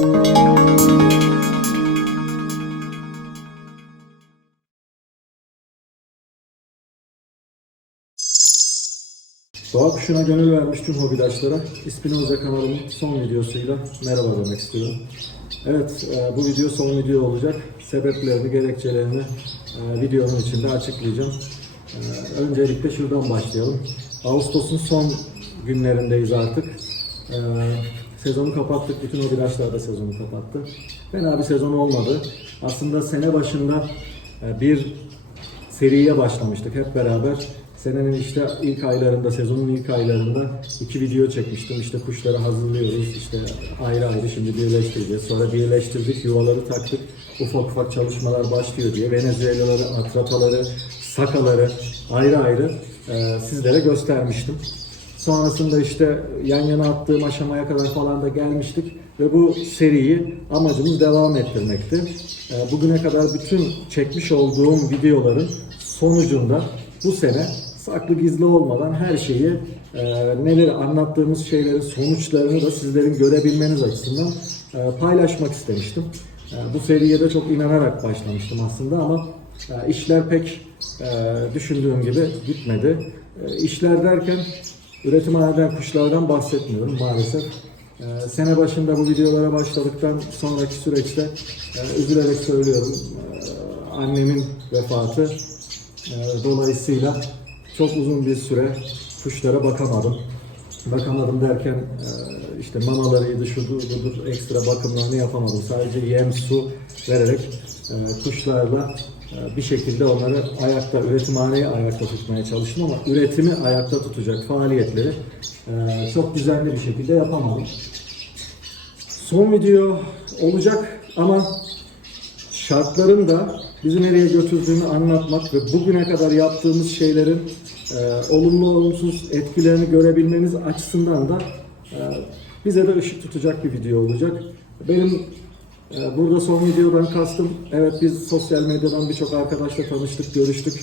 Doğa kuşuna gönül vermiş tüm hobidaşlara İspinoza kanalımın son videosuyla merhaba demek istiyorum. Evet, e, bu video son video olacak. Sebeplerini, gerekçelerini e, videonun içinde açıklayacağım. E, Öncelikle şuradan başlayalım. Ağustos'un son günlerindeyiz artık. Sezonu kapattık, bütün hobidaşlar da sezonu kapattı. Fena bir sezon olmadı. Aslında sene başında e, bir seriye başlamıştık hep beraber. Senenin işte ilk aylarında, sezonun ilk aylarında iki video çekmiştim. İşte kuşları hazırlıyoruz, işte ayrı ayrı şimdi birleştireceğiz. Sonra birleştirdik, yuvaları taktık. Ufak ufak çalışmalar başlıyor diye. Venezuelaları, atrapaları, sakaları ayrı ayrı e, sizlere göstermiştim. Sonrasında işte yan yana attığım aşamaya kadar falan da gelmiştik ve bu seriyi amacımız devam ettirmekti. Ee, Bugüne kadar bütün çekmiş olduğum videoların sonucunda bu sene saklı gizli olmadan her şeyi e, neler anlattığımız şeylerin sonuçlarını da sizlerin görebilmeniz açısından e, paylaşmak istemiştim. E, Bu seriye de çok inanarak başlamıştım aslında ama e, işler pek düşündüğüm gibi gitmedi. E, İşler derken Üretim eden kuşlardan bahsetmiyorum maalesef. Ee, sene başında bu videolara başladıktan sonraki süreçte e, üzülerek söylüyorum e, annemin vefatı e, dolayısıyla çok uzun bir süre kuşlara bakamadım. Bakamadım derken e, işte mamalarıydı, şudur budur ekstra bakımlarını yapamadım. Sadece yem, su vererek e, kuşlarla bir şekilde onları ayakta, üretimhaneyi ayakta tutmaya çalıştım ama üretimi ayakta tutacak faaliyetleri e, çok düzenli bir şekilde yapamadım. Son video olacak ama şartların da bizi nereye götürdüğünü anlatmak ve bugüne kadar yaptığımız şeylerin e, olumlu olumsuz etkilerini görebilmeniz açısından da e, bize de ışık tutacak bir video olacak. Benim burada son videodan kastım, evet biz sosyal medyadan birçok arkadaşla tanıştık, görüştük,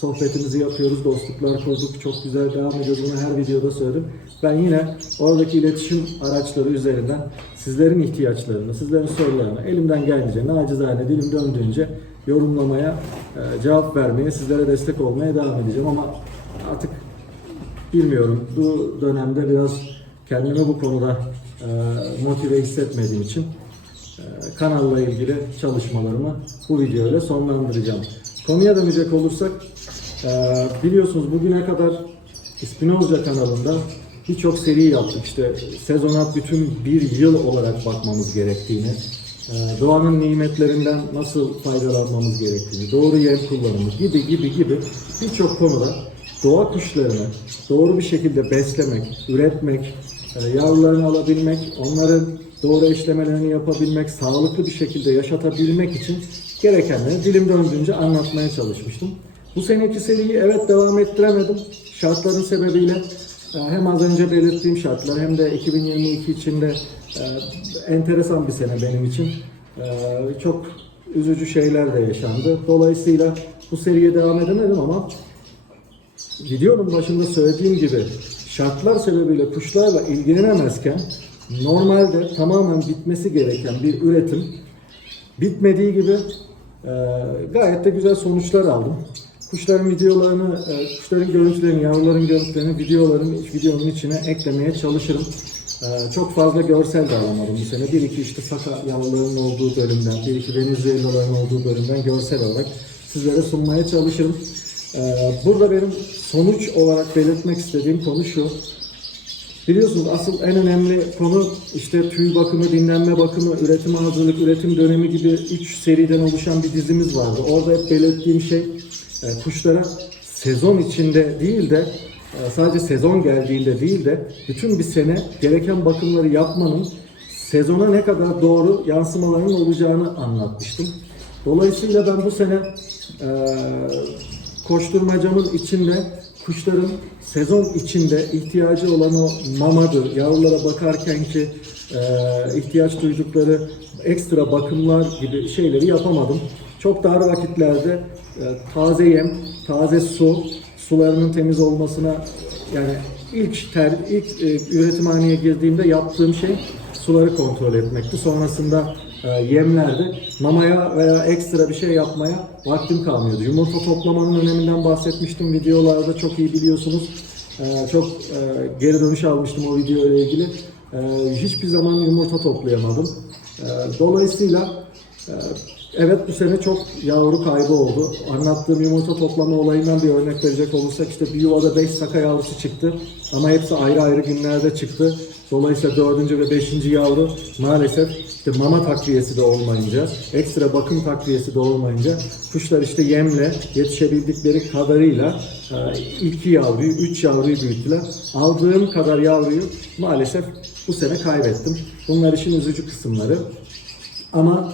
sohbetimizi yapıyoruz, dostluklar kurduk, çok güzel devam ediyoruz. Bunu her videoda söyledim. Ben yine oradaki iletişim araçları üzerinden sizlerin ihtiyaçlarını, sizlerin sorularını elimden gelince, nacizane dilim döndüğünce yorumlamaya, e, cevap vermeye, sizlere destek olmaya devam edeceğim ama artık bilmiyorum bu dönemde biraz kendimi bu konuda e, motive hissetmediğim için kanalla ilgili çalışmalarımı bu videoyla sonlandıracağım. Konuya dönecek olursak e, biliyorsunuz bugüne kadar İspinozca kanalında birçok seri yaptık. İşte sezona bütün bir yıl olarak bakmamız gerektiğini, e, doğanın nimetlerinden nasıl faydalanmamız gerektiğini, doğru yem kullanımı gibi gibi gibi birçok konuda doğa kuşlarını doğru bir şekilde beslemek, üretmek, e, yavrularını alabilmek, onların doğru eşlemelerini yapabilmek, sağlıklı bir şekilde yaşatabilmek için gerekenleri dilim döndüğünce anlatmaya çalışmıştım. Bu seneki seriyi evet devam ettiremedim. Şartların sebebiyle e, hem az önce belirttiğim şartlar hem de 2022 içinde e, enteresan bir sene benim için. E, Çok üzücü şeyler de yaşandı. Dolayısıyla bu seriye devam edemedim ama videonun başında söylediğim gibi şartlar sebebiyle kuşlarla ilgilenemezken normalde tamamen bitmesi gereken bir üretim bitmediği gibi e, gayet de güzel sonuçlar aldım. Kuşların videolarını, e, kuşların görüntülerini, yavruların görüntülerini videoların videonun içine eklemeye çalışırım. E, çok fazla görsel de alamadım bu sene. Bir iki işte saka yavrularının olduğu bölümden, bir iki Venezuelaların olduğu bölümden görsel olarak sizlere sunmaya çalışırım. Ee, Burada benim sonuç olarak belirtmek istediğim konu şu. Biliyorsunuz asıl en önemli konu işte tüy bakımı, dinlenme bakımı, üretim hazırlık, üretim dönemi gibi 3 seriden oluşan bir dizimiz vardı. Orada hep belirttiğim şey e, kuşlara sezon içinde değil de e, sadece sezon geldiğinde değil de bütün bir sene gereken bakımları yapmanın sezona ne kadar doğru yansımalarının olacağını anlatmıştım. Dolayısıyla ben bu sene e, koşturmacamın içinde kuşların sezon içinde ihtiyacı olan o mamadır, yavrulara bakarken ki e, ihtiyaç duydukları ekstra bakımlar gibi şeyleri yapamadım. Çok dar vakitlerde e, taze yem, taze su, sularının temiz olmasına yani ilk ter, ilk e, üretimhaneye girdiğimde yaptığım şey suları kontrol etmekti. Sonrasında e, yemlerdi. Mamaya veya ekstra bir şey yapmaya vaktim kalmıyordu. Yumurta toplamanın öneminden bahsetmiştim videolarda çok iyi biliyorsunuz. E, çok e, geri dönüş almıştım o video ile ilgili. Hiçbir zaman yumurta toplayamadım. Dolayısıyla Evet bu sene çok yavru kaybı oldu. Anlattığım yumurta toplama olayından bir örnek verecek olursak işte bir yuvada 5 saka yavrusu çıktı. Ama hepsi ayrı ayrı günlerde çıktı. Dolayısıyla dördüncü ve beşinci yavru maalesef işte mama takviyesi de olmayınca, ekstra bakım takviyesi de olmayınca kuşlar işte yemle yetişebildikleri kadarıyla e, iki yavruyu, üç yavruyu büyüttüler. Aldığım kadar yavruyu maalesef bu sene kaybettim. Bunlar işin üzücü kısımları. Ama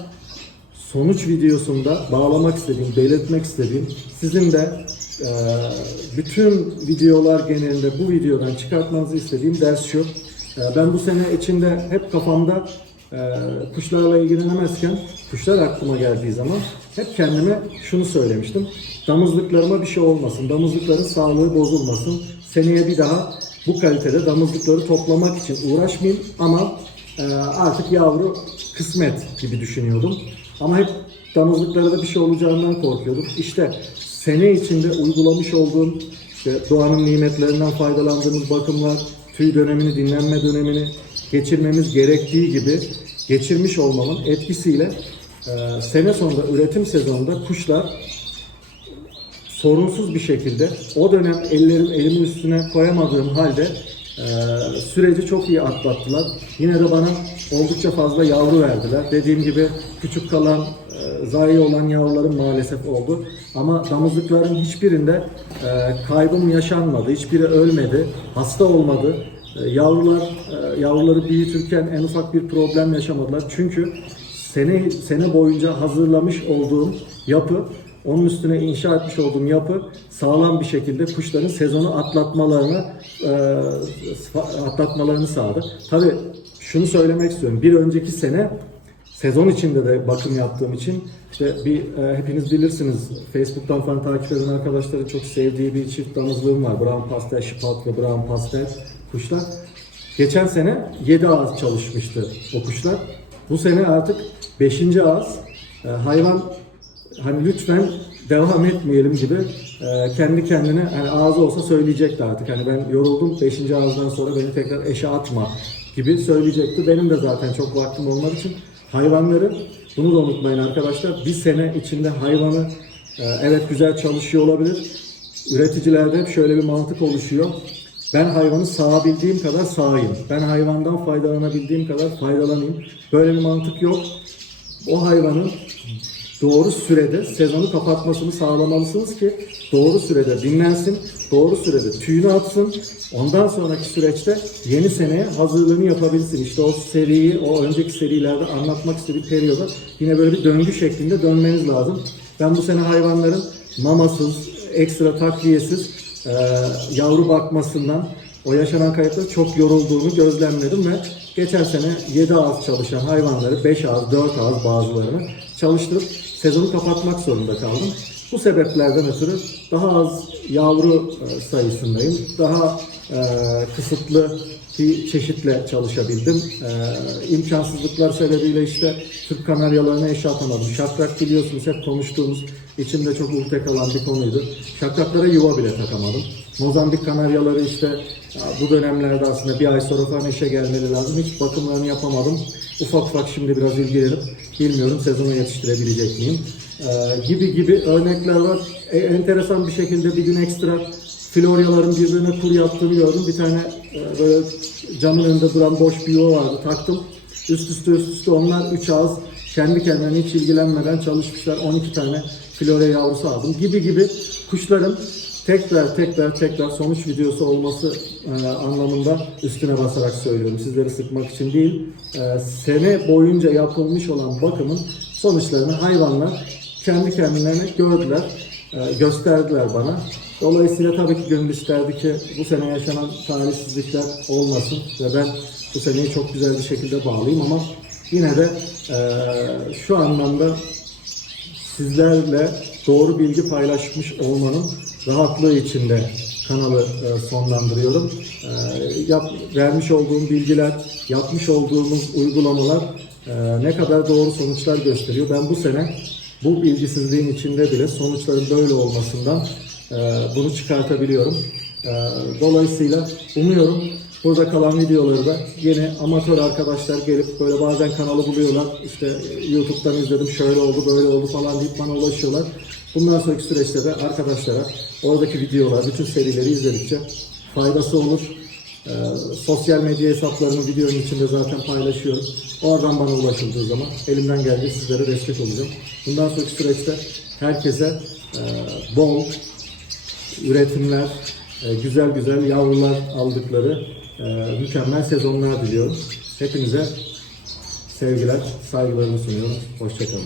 sonuç videosunda bağlamak istediğim, belirtmek istediğim sizin de e, bütün videolar genelinde bu videodan çıkartmanızı istediğim ders şu. Ben bu sene içinde hep kafamda e, kuşlarla ilgilenemezken kuşlar aklıma geldiği zaman hep kendime şunu söylemiştim. Damızlıklarıma bir şey olmasın, damızlıkların sağlığı bozulmasın. Seneye bir daha bu kalitede damızlıkları toplamak için uğraşmayayım ama e, artık yavru kısmet gibi düşünüyordum. Ama hep damızlıklara da bir şey olacağından korkuyordum. İşte sene içinde uygulamış olduğum işte doğanın nimetlerinden faydalandığımız bakımlar, tüy dönemini, dinlenme dönemini geçirmemiz gerektiği gibi geçirmiş olmamın etkisiyle e, sene sonunda üretim sezonunda kuşlar sorunsuz bir şekilde o dönem ellerim elimin üstüne koyamadığım halde e, süreci çok iyi atlattılar. Yine de bana oldukça fazla yavru verdiler. Dediğim gibi küçük kalan, zayi olan yavrularım maalesef oldu. Ama damızlıkların hiçbirinde e, kaybım yaşanmadı. Hiçbiri ölmedi, hasta olmadı. E, yavrular e, yavruları büyütürken en ufak bir problem yaşamadılar. Çünkü sene sene boyunca hazırlamış olduğum yapı onun üstüne inşa etmiş olduğum yapı sağlam bir şekilde kuşların sezonu atlatmalarını e, atlatmalarını sağladı. Tabii şunu söylemek istiyorum. Bir önceki sene sezon içinde de bakım yaptığım için işte bir e, hepiniz bilirsiniz Facebook'tan falan takip eden arkadaşların çok sevdiği bir çift damızlığım var. Brown Pastel, Şipat ve Brown Pastel kuşlar. Geçen sene 7 ağız çalışmıştı o kuşlar. Bu sene artık 5. ağız. E, hayvan hani lütfen devam etmeyelim gibi e, kendi kendine hani ağzı olsa söyleyecekti artık. Hani ben yoruldum 5. ağızdan sonra beni tekrar eşe atma gibi söyleyecekti. Benim de zaten çok vaktim olmadığı için hayvanları bunu da unutmayın arkadaşlar. Bir sene içinde hayvanı e, evet güzel çalışıyor olabilir. Üreticilerde hep şöyle bir mantık oluşuyor. Ben hayvanı sağabildiğim kadar sağayım. Ben hayvandan faydalanabildiğim kadar faydalanayım. Böyle bir mantık yok. O hayvanın doğru sürede sezonu kapatmasını sağlamalısınız ki doğru sürede dinlensin, doğru sürede tüyünü atsın. Ondan sonraki süreçte yeni seneye hazırlığını yapabilsin. İşte o seriyi, o önceki serilerde anlatmak istediğim periyoda yine böyle bir döngü şeklinde dönmeniz lazım. Ben bu sene hayvanların mamasız, ekstra takviyesiz, e, yavru bakmasından o yaşanan kayıpları çok yorulduğunu gözlemledim ve geçen sene 7 ağız çalışan hayvanları 5 ağız, 4 ağız bazılarını çalıştırıp sezonu kapatmak zorunda kaldım. Bu sebeplerden ötürü daha az yavru e, sayısındayım. Daha e, kısıtlı bir çeşitle çalışabildim. E, imkansızlıklar sebebiyle işte Türk kanaryalarına eşe atamadım. Şakrak biliyorsunuz hep konuştuğumuz, içimde çok ukde kalan bir konuydu. Şakraklara yuva bile takamadım. Mozambik kanaryaları işte ya bu dönemlerde aslında bir ay sonra falan eşe gelmeleri lazım. Hiç bakımlarını yapamadım. Ufak ufak şimdi biraz ilgilenip bilmiyorum sezonu yetiştirebilecek miyim? Ee, gibi gibi örnekler var. E, enteresan bir şekilde bir gün ekstra Floryaların birbirine kur yaptığını gördüm. Bir tane e, böyle camın önünde duran boş bir yuva vardı. Taktım. Üst üste üst üste onlar 3 ağız kendi kendine hiç ilgilenmeden çalışmışlar. 12 tane Florya yavrusu aldım. Gibi gibi kuşların tekrar tekrar tekrar sonuç videosu olması e, anlamında üstüne basarak söylüyorum. Sizleri sıkmak için değil. E, sene boyunca yapılmış olan bakımın sonuçlarını hayvanlar kendi kendilerine gördüler, e, gösterdiler bana. Dolayısıyla tabii ki gönül isterdi ki bu sene yaşanan talihsizlikler olmasın ve ben bu seneyi çok güzel bir şekilde bağlayayım ama yine de e, şu anlamda sizlerle doğru bilgi paylaşmış olmanın rahatlığı içinde kanalı e, sonlandırıyorum. e, yap, vermiş olduğum bilgiler, yapmış olduğumuz uygulamalar e, ne kadar doğru sonuçlar gösteriyor. Ben bu sene bu bilgisizliğin içinde bile sonuçların böyle olmasından bunu çıkartabiliyorum. Dolayısıyla umuyorum burada kalan videoları da yeni amatör arkadaşlar gelip böyle bazen kanalı buluyorlar. İşte e, YouTube'dan izledim şöyle oldu böyle oldu falan deyip bana ulaşıyorlar. Bundan sonraki süreçte de arkadaşlara oradaki videolar, bütün serileri izledikçe faydası olur. Ee, sosyal medya hesaplarımı videonun içinde zaten paylaşıyorum. Oradan bana ulaşıldığı zaman elimden geldiği sizlere destek olacağım. Bundan sonraki süreçte herkese e, bol üretimler, güzel güzel yavrular aldıkları e, mükemmel sezonlar diliyorum. Hepinize sevgiler, saygılarımı sunuyorum. Hoşçakalın.